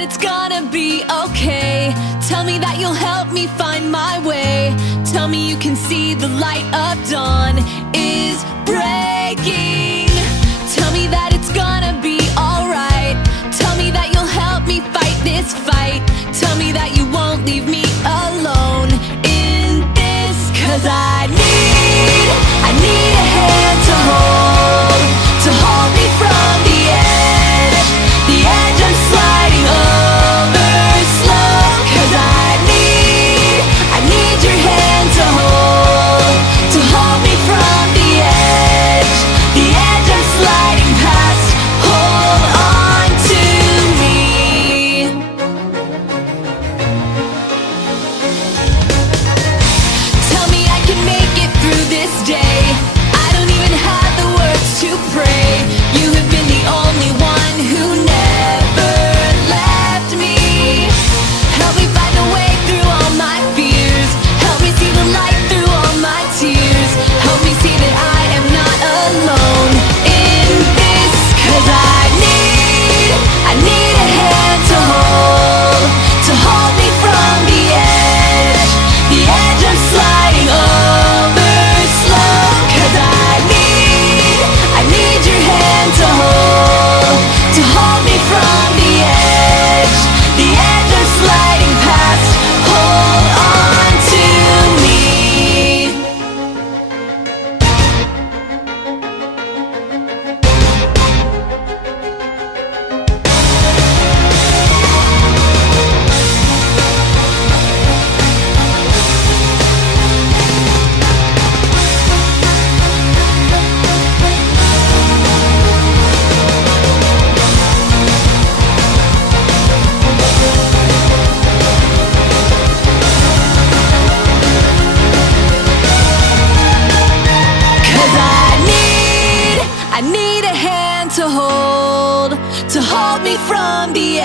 that it's gonna be okay. Tell me that you'll help me find my way. Tell me you can see the light of dawn is breaking. Tell me that it's gonna be alright. Tell me that you'll help me fight this fight. Tell me that you won't leave me alone in this. 'Cause I need a hand to hold me from the edge. The edge I'm sliding over slow. 'Cause I need your hand to hold me from the edge. The edge I'm sliding past, hold on to me. Tell me I can make it through this day. I don't even have the words to pray. You have been the only one who never left me. Help me find a way through all my fears. Help me see the light through all my tears. Help me see that I am not alone in this. 'Cause I need a hand to hold me from the edge. The edge I'm sliding over slow. 'Cause I need your hand to hold me from the edge. The edge I'm sliding past, hold on to me. I need a hand to hold me from the